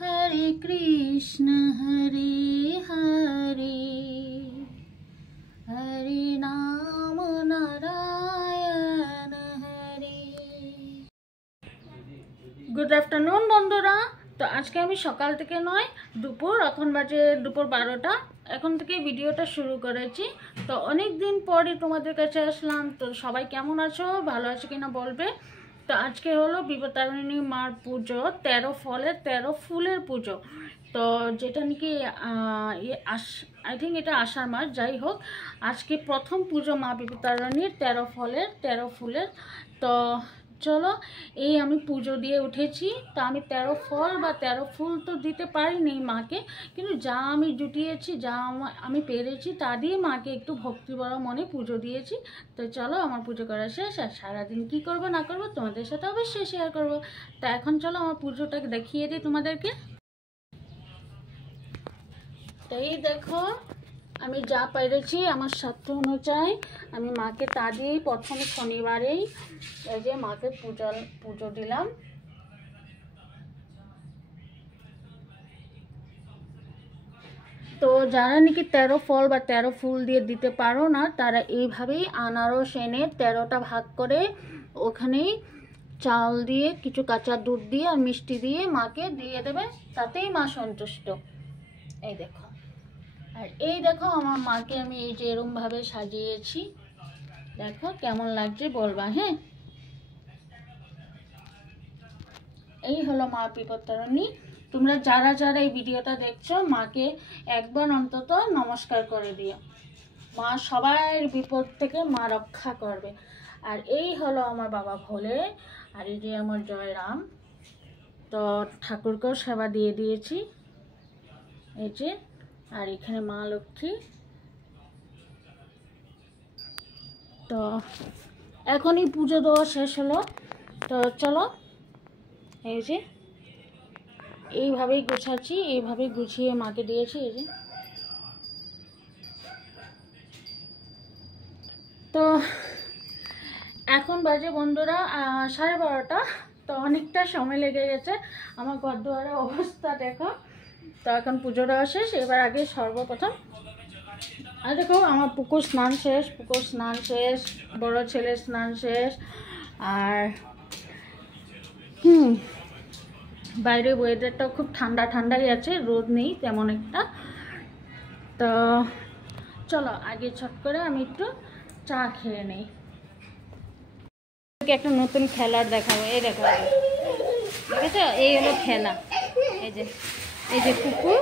हरे कृष्ण हरे नाम नारायण हरे। Good afternoon बंधुरा। तो आज के सकाल থেকে নয় দুপুর এখন বাজে দুপুর 12টা এখন থেকে ভিডিওটা শুরু করেছি। তো অনেক দিন পরে তোমাদের কাছে আসলাম। তো সবাই কেমন আছো, ভালো আছো কিনা বলবে। তো আজকে হলো বিপত্তারিণী মার পুজো, 13 ফলের 13 ফুলের পুজো। তো যেটা নাকি আই থিঙ্ক এটা আষাঢ় মাস, যাই হোক আজকে প্রথম পুজো মা বিপত্তারিণীর 13 ফলের 13 ফুলের। তো চলো এই আমি পুজো দিয়ে উঠেছি। তো আমি 13 ফল বা 13 ফুল তো দিতে পারিনি মাকে, কিন্তু যা আমি জুটিয়েছি, যা আমি পেরেছি তা দিয়ে মাকে একটু ভক্তি ভরা মনে পুজো দিয়েছি। তো চলো আমার পুজো করা শেষ। আর সারাদিন কী করবো না করবো তোমাদের সাথে অবশ্যই শেয়ার করবো। তা এখন চলো আমার পুজোটাকে দেখিয়ে দিই তোমাদেরকে। তো এই দেখো আমি যা পেরেছি আমার সাধ্য অনুযায়ী আমি মাকে তা দিয়েই প্রথম শনিবারেই এই যে মাকে পুজো দিলাম। তো যারা নাকি 13 ফল বা 13 ফুল দিয়ে দিতে পারো না, তারা এইভাবেই আনারস এনে 13টা ভাগ করে ওখানেই চাল দিয়ে কিছু কাঁচা দুধ দিয়ে আর মিষ্টি দিয়ে মাকে দিয়ে দেবে, তাতেই মা সন্তুষ্ট। এই দেখো, আর এই দেখো আমার মাকে আমি এই যে এরমভাবে সাজিয়েছি, দেখো কেমন লাগছে বলবা। হ্যাঁ, এই হলো মা বিপত্তারিণী। তোমরা যারা যারা এই ভিডিওটা দেখছো মাকে একবার অন্তত নমস্কার করে দিও। মা সবার বিপদ থেকে মা রক্ষা করবে। আর এই হলো আমার বাবা ভোলে, আর এই যে আমার জয়রাম। তো ঠাকুরকেও সেবা দিয়ে দিয়েছি এই যে। আর এখানে মা লক্ষ্মী। তো এখনই পুজো দেওয়া শেষ হলো। তো চলো এই যে এইভাবেই গুছাচ্ছি, এইভাবেই গুছিয়ে মাকে দিয়েছি এই যে। তো এখন বাজে বন্ধুরা 12:30। তো অনেকটা সময় লেগে গেছে। আমার ঘরদুয়ারের অবস্থা দেখো। তো এখন পুজো দেওয়া শেষ। এবার আগে সর্বপ্রথম আর দেখো আমার পুকুর স্নান শেষ, বড় ছেলের স্নান শেষ। আর বাইরে ওয়েদারটা খুব ঠান্ডাই আছে, রোদ নেই তেমন একটা। তো চলো আগে ছট করে আমি একটু চা খেয়ে নেই। একটা নতুন খেলার দেখাবো, এই দেখো দেখেছো, এই হলো খেলা। এই যে পুকুর,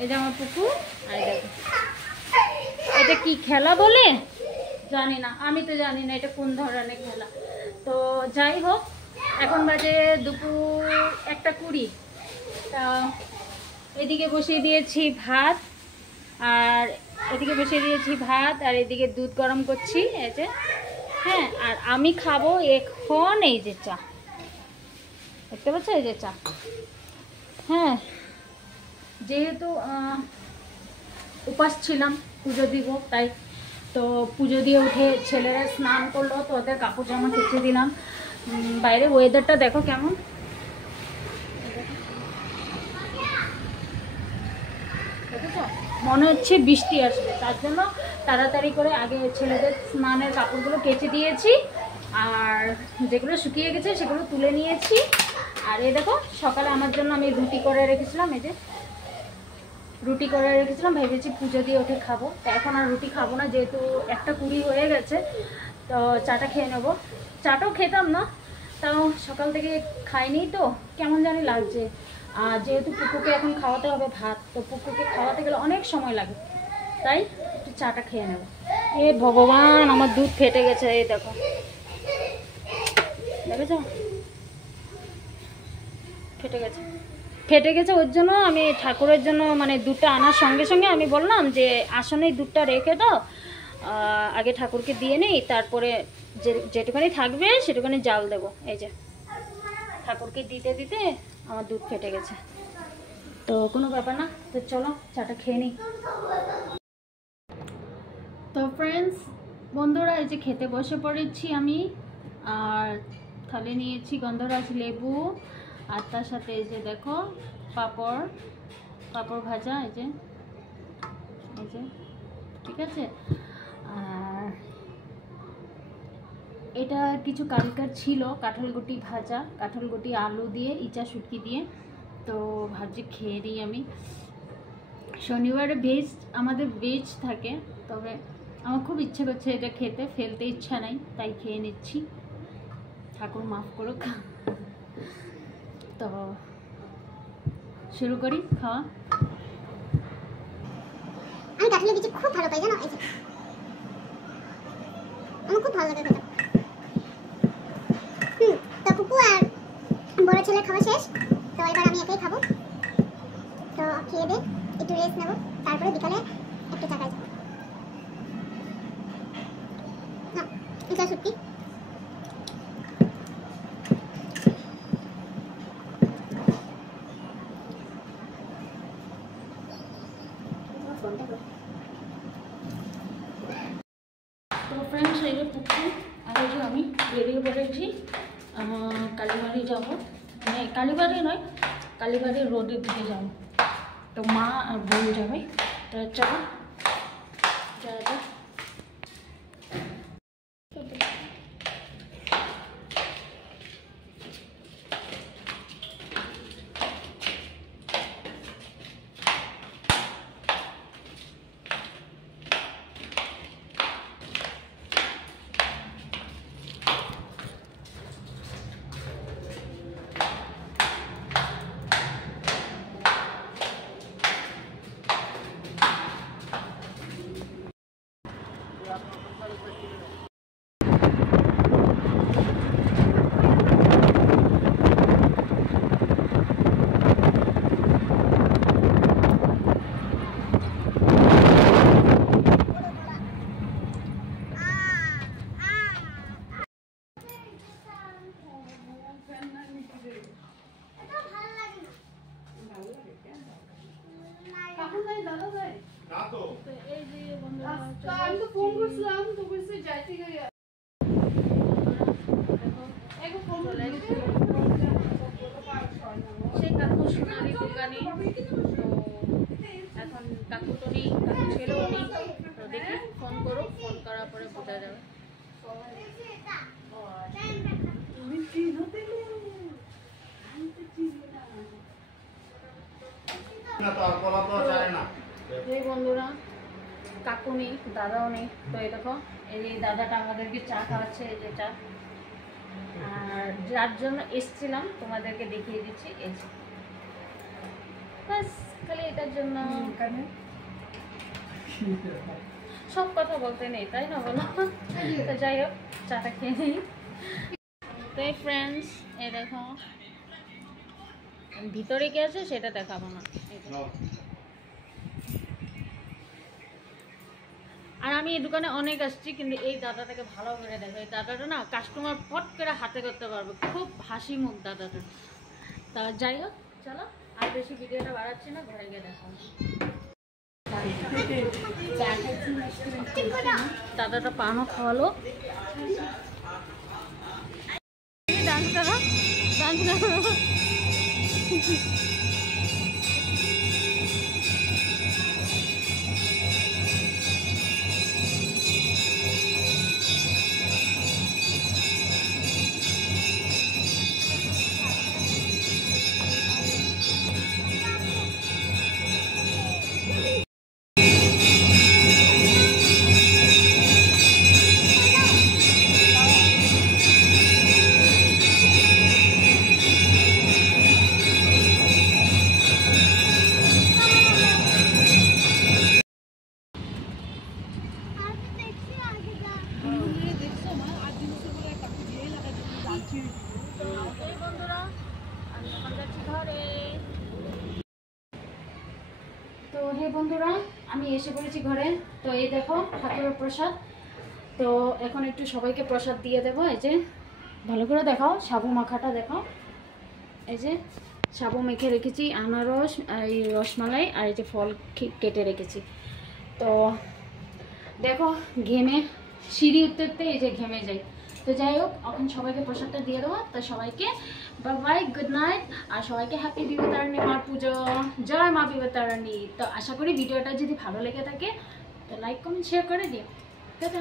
এই যে আমার পুকুর। আর দেখো এটা কি খেলা বলে জানি না, আমি তো জানি না এটা কোন ধরনের খেলা। তো যাই হোক এখন বাজে দুপুর 1:20। তা এদিকে বসিয়ে দিয়েছি ভাত, আর এদিকে দুধ গরম করছি এই যে। হ্যাঁ, আর আমি খাবো এখন এই যে চা, দেখতে পাচ্ছ এই যে চা। হ্যাঁ, যেহেতু উপাস ছিলাম পুজো দিব তাই। তো পুজো দিয়ে উঠে ছেলেরা স্নান করলো, তো ওদের কাপড় জামা কেচে দিলাম। বাইরে ওয়েদারটা দেখো কেমন, মনে হচ্ছে বৃষ্টি আসবে। তার জন্য তাড়াতাড়ি করে আগে ছেলেদের স্নানের কাপড়গুলো কেচে দিয়েছি, আর যেগুলো শুকিয়ে গেছে সেগুলো তুলে নিয়েছি। আর এই দেখো সকালে আমার জন্য আমি রুটি করে রেখেছিলাম, এই যে রুটি করে রেখেছিলাম, ভেবেছি পুজো দিয়ে উঠে খাবো। তো এখন আর রুটি খাবো না, যেহেতু 1:20 হয়ে গেছে। তো চাটা খেয়ে নেবো। চাটাও খেতাম না, তাও সকাল থেকে খাইনি তো কেমন জানি লাগছে। আর যেহেতু পুকুকে এখন খাওয়াতে হবে ভাত, তো পুকুকে খাওয়াতে গেলে অনেক সময় লাগে, তাই একটু চাটা খেয়ে নেব। এ ভগবান, আমার দুধ ফেটে গেছে, এই দেখো দেখেছো ফেটে গেছে। ওর জন্য আমি ঠাকুরের জন্য মানে দুধটা আনার সঙ্গে সঙ্গে আমি বললাম যে আসনেই দুধটা রেখে দাও, আগে ঠাকুরকে দিয়ে নেই, তারপরে যেটুখানি থাকবে সেটুখানি জাল দেবো। এই যে ঠাকুরকে দিতে দিতে আমার দুধ ফেটে গেছে, তো কোনো ব্যাপার না। তো চলো চাটা খেয়ে নিই। তো ফ্রেন্ডস বন্ধুরা এই যে খেতে বসে পড়েছি আমি। আর থালে নিয়েছি গন্ধরাজ লেবু, আর তার সাথে এই যে দেখো পাঁপড় ভাজা, এই যে ঠিক আছে। আর এটা কিছু কারিকার ছিল, কাঁঠালগুটি ভাজা, কাঁঠালগুটি আলু দিয়ে, ইচা শুটকি দিয়ে। তো ভাবছি খেয়ে নিই আমি। শনিবারে ভেজ, আমাদের ভেজ থাকে, তবে আমার খুব ইচ্ছে করছে এটা খেতে, ফেলতে ইচ্ছা নাই, তাই খেয়ে নিচ্ছি। ঠাকুর মাফ করুক। তো শুরু করি খাওয়া। আমি কাঁঠালের বিচি খুব ভালো পাই, জানো? এই যে আমার খুব ভালো লাগে খেতে। তো কুকু আর বড় ছেলের খাওয়া শেষ, তো এবার আমি একাই খাবো। তো খেয়ে দে একটু রেস্ট নেবো, তারপরে বিকালে একটু চাকায় যাবো। না এটা সত্যি তো ফ্রেন্ডস, এই যে পুকুর আর এই যে আমি বেরিয়ে পড়েছি কালীবাড়ি যাব, মানে কালীবাড়ি নয়, কালীবাড়ি রোডের দিকে যাব। তো মা আর বোন যাবে, তো চলো যাওয়া যাক। সেই কাকু সোনালি দোকানে, তো এখন কাকু তো নেই, কাকু ছেলেও নেই। তো দেখি ফোন করো, ফোন করার পরে বোঝা যাবে। এই বন্ধুরা, কাকু নেই, দাদাও নেই। তো এই দেখো, এই দাদাটা আমাদেরকে চা খাওয়াচ্ছে, এই যে চা। আর যার জন্য এসছিলাম তোমাদেরকে দেখিয়ে দিচ্ছি, এই যে বাস, খালি এটার জন্য। সব কথা বলতে নেই, তাই না বলো? তো যাই হোক, চাটা খেয়ে নিই। তো এই ফ্রেন্ডস, এই দেখো ভিতরে কি আছে সেটা দেখাবো না। আর আমি এই দোকানে অনেক আসছি, কিন্তু এই দাদাটাকে ভালো করে দেখো। এই দাদাটা না কাস্টমার ফট করে হাতে করতে পারবে, খুব হাসি মুখ দাদাটা। তা যাই হোক, চলো আর বেশি ভিডিওটা বাড়াচ্ছি না, ঘরে গিয়ে দেখা। দাদাটা পানও খাওয়ালো। ডান্স করো, ডান্স করো। তো হে বন্ধুরা, আমি এসে পড়েছি ঘরে। তো এই দেখো ঠাকুরের প্রসাদ। তো এখন একটু সবাইকে প্রসাদ দিয়ে দেবো। এই যে ভালো করে দেখাও, সাবু মাখাটা দেখাও। এই যে সাবু মেখে রেখেছি, আনারস, এই রসমালাই, আর এই যে ফল কেটে রেখেছি। তো দেখো ঘেমে সিঁড়ি উঠতে উঠতে এই যে ঘেমে যাই। তো যাই হোক, এখন সবাইকে প্রসাদটা দিয়ে দেবো। তো সবাইকে বাই বাই, গুড নাইট, আর সবাইকে হ্যাপি বিপত্তারিণী মার পুজো, জয় মা বিপত্তারিণী। তো আশা করি ভিডিওটা যদি ভালো লেগে থাকে তো লাইক কমেন্ট শেয়ার করে দিও। টাটা।